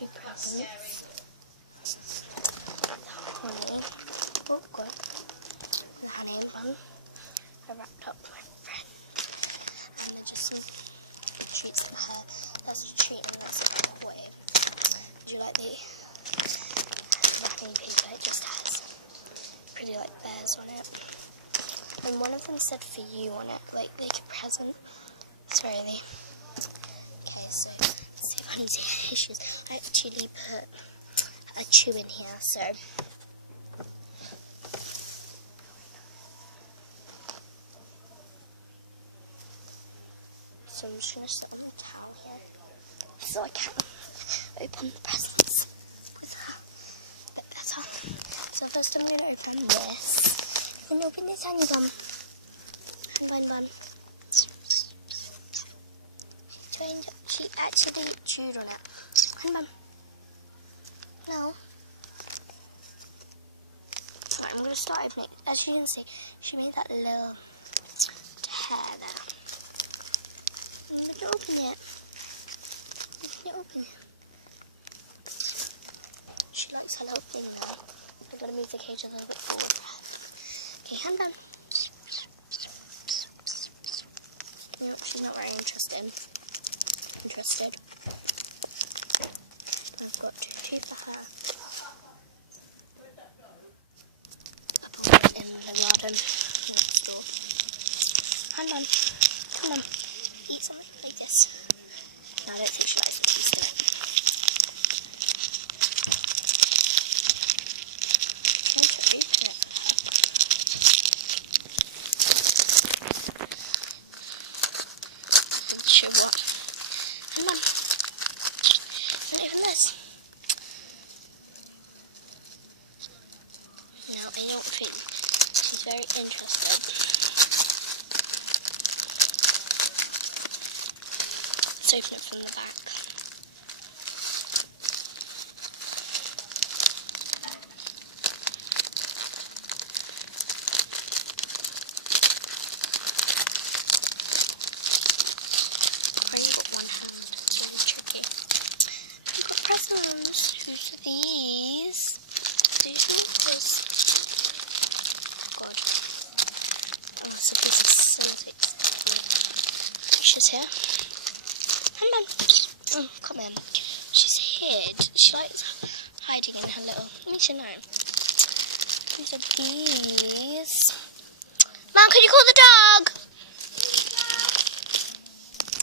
two presents. Honey. Oh, God. The honey one. I wrapped up my friend. And they're just some treats for her. That's a treat and that's a toy. Do you like the wrapping paper? It just has pretty like bears on it. And one of them said for you on it, like a present. Sorry, okay, so let's see if Honey's issues. I actually put a chew in here, so I'm just going to sit on the towel here so I can open the presents with her a bit better. So first I'm going to open this. I'm going to open this honey bun. Honey bun. She actually chewed on it. Honey bun. No. Right, I'm going to start opening it. As you can see, she made that little tear there. I'm going to open it. I'm going to open it. She likes her little thing now. I'm going to move the cage a little bit forward. Okay, hand down. Nope, she's not very interested. I've got two treats for her. In the garden next door. Hand on. Come on. Eat something like this. No, I don't think she likes it. She's doing it. Sure what? Come on. Don't open this. No, I don't think she's very interested. Let's open it from the back. I've only got one hand, it's really tricky. I've got presents. Who's these? These are this. Oh God. Oh, it's a piece of silver. She's here. Come on. Oh, come in. She's hid. She likes hiding in her little. Let me show you. These are these. Mom, could you call the dog?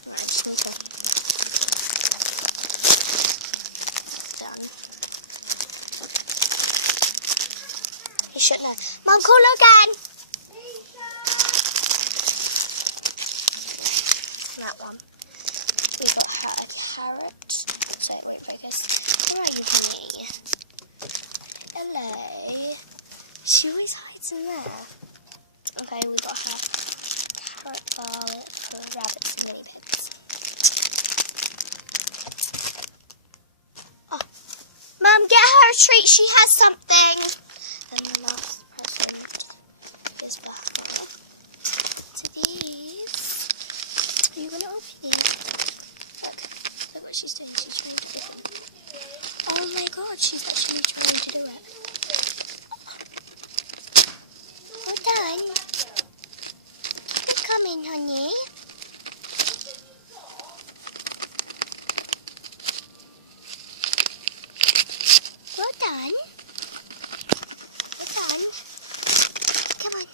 Right, I just need to. Done. You should know. Mom, call her again. That one. We got her a carrot. Sorry, wait, focus. Where are you, honey? Hello. She always hides in there. Okay, we got her carrot bar for rabbits and guinea pigs. Oh, Mum, get her a treat. She has something. And the last present is for her. To these. Are you going to open it? Look what she's doing. She's trying to get it. Oh my God, she's actually trying to do it. We're done. Come in, honey. We're done. We're done. Come on.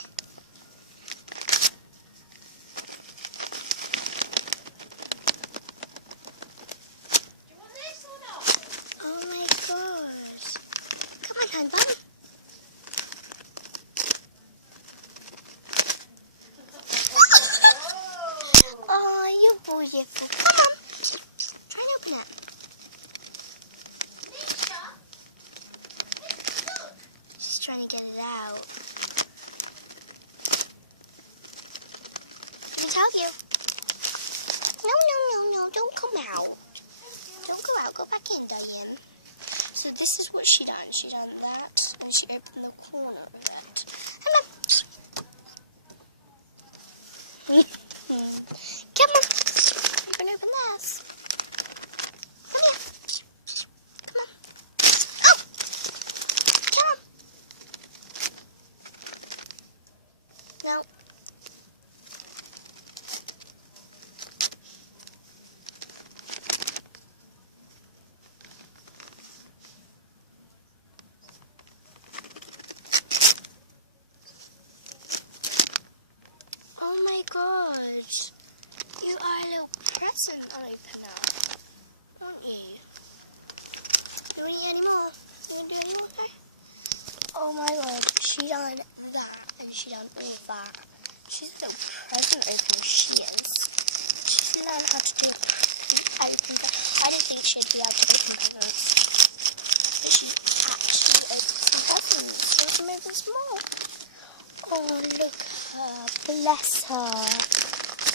Oh my gosh. Come on, honey bun. Oh, you beautiful. Come on. Try and open it. She's trying to get it out. Let me tell you. No, don't come out. Don't go out, go back in, Diane. So this is what she done. She done that, and she opened the corner of it. Come on. Come on. You can open this. Come here. eat any more? You gonna do any more? No? Oh my god, she done that and she done all that. She's a little present opener, she is. She's learned how to do open presents. I didn't think she'd be able to open presents. But she actually opened some presents. So some open some more. Oh, look at her. Bless her.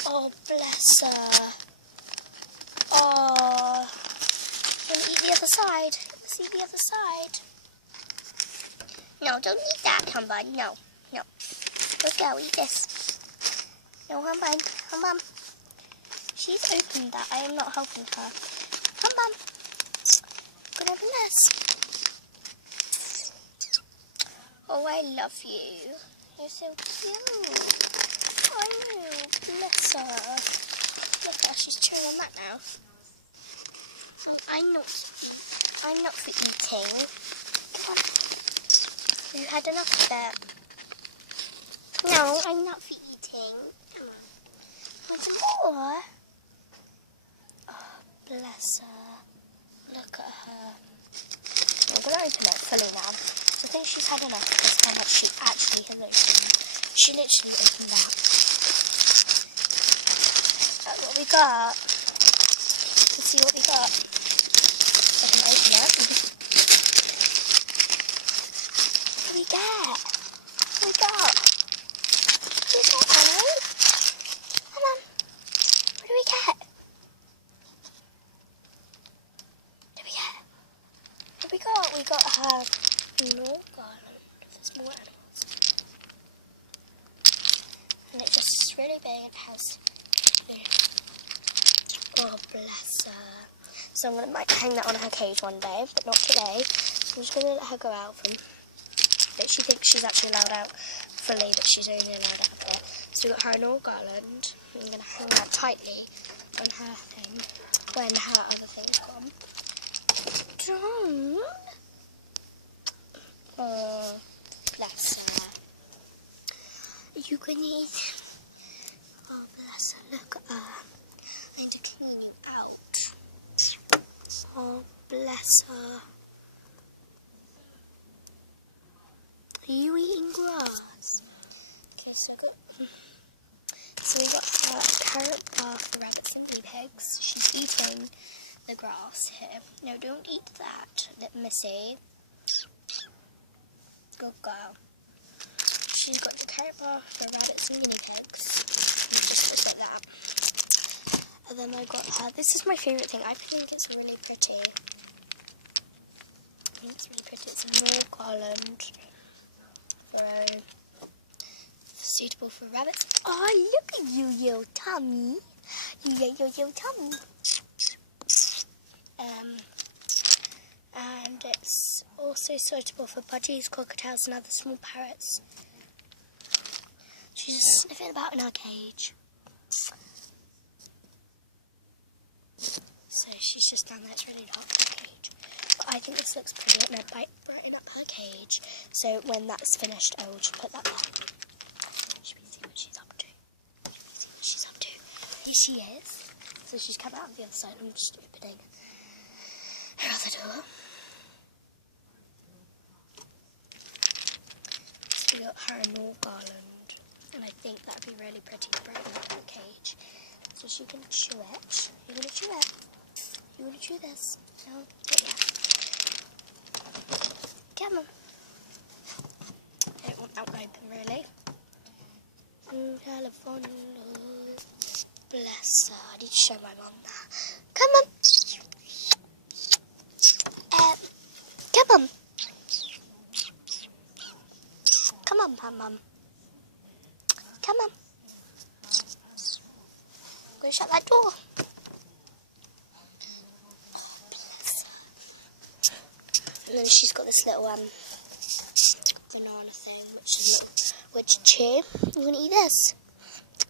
Oh, bless her. Oh. You want to eat the other side? Let's see the other side. No, don't eat that, Humbug. No, no. Let's go, eat this. No, Humbug. Humbug. She's opened that. I am not helping her. Humbug. Gonna open this. Oh, I love you. You're so cute. I know. Bless her. Look at her. She's chewing on that now. I'm not for eating. Come on. You had enough of it. No, I'm not for eating. Want some more? Oh, bless her. Look at her. I'm going to open it fully now. I think she's had enough because how much she actually has opened. She literally opened that. That's what we got. Let's see what we got. I can open it. What do we get? What do we got? What do we get, Anna? Anna, what do we get? What do we get? What do we got? We got her no garland for small animals. And it's just really big and has. Oh, bless her. So I'm going to hang that on her cage one day, but not today. So I'm just going to let her go out from. But she thinks she's actually allowed out fully, but she's only allowed out a bit. So we've got her in all garland. I'm going to hang that tightly on her thing when her other thing's gone. Don't. Oh, bless her. You can eat. Oh, bless her. Look at her. I need to clean you out. Oh, bless her. Are you eating grass? Okay, so we got a carrot bar for rabbits and guinea pigs. She's eating the grass here. No, don't eat that, little missy. Good girl. She's got the carrot bar for rabbits and guinea pigs. Just looks like that. And then I got her. This is my favourite thing. I think it's really pretty. I think it's really pretty. It's a more garland. Suitable for rabbits. Oh, look at you, your tummy. Your tummy. And it's also suitable for budgies, cockatoos, and other small parrots. She's just sniffing about in her cage. So she's just down there. It's really dark in her cage. But I think this looks pretty. And I'd brighten up her cage. So when that's finished, I will just put that there. Should we see what she's up to? See what she's up to. Here she is. So she's come out on the other side. I'm just opening her other door. So we got her in all garland. And I think that would be really pretty to brighten up her cage. So she can chew it. You're going to chew it. You want to chew this? No? But yeah. Come on. I don't want that one open, really. California. Bless her. I need to show my mum that. Come on. Come on. Come on, Mum. Come on. I'm going to shut that door. And then she's got this little banana thing, which is a little chew. You want to eat this?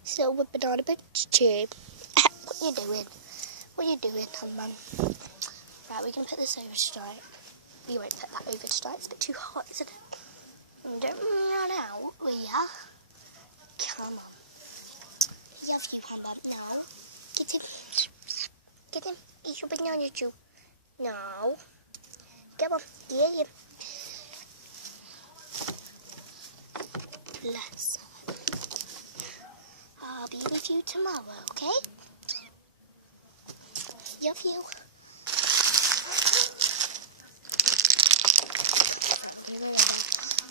This little banana chew. What are you doing? What are you doing, Mum? Right, we can put this over tonight. We won't put that over tonight. It's a bit too hot, isn't it? And don't run out, will ya? Come on. Love you, Mum. Now, get him. Get him. Eat your banana chew. No. Come on, yeah. Bless. I'll be with you tomorrow, okay? Love you.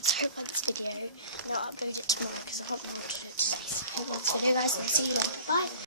So this video, I'll upload it tomorrow because I haven't uploaded it today. So, guys, see you later. Bye.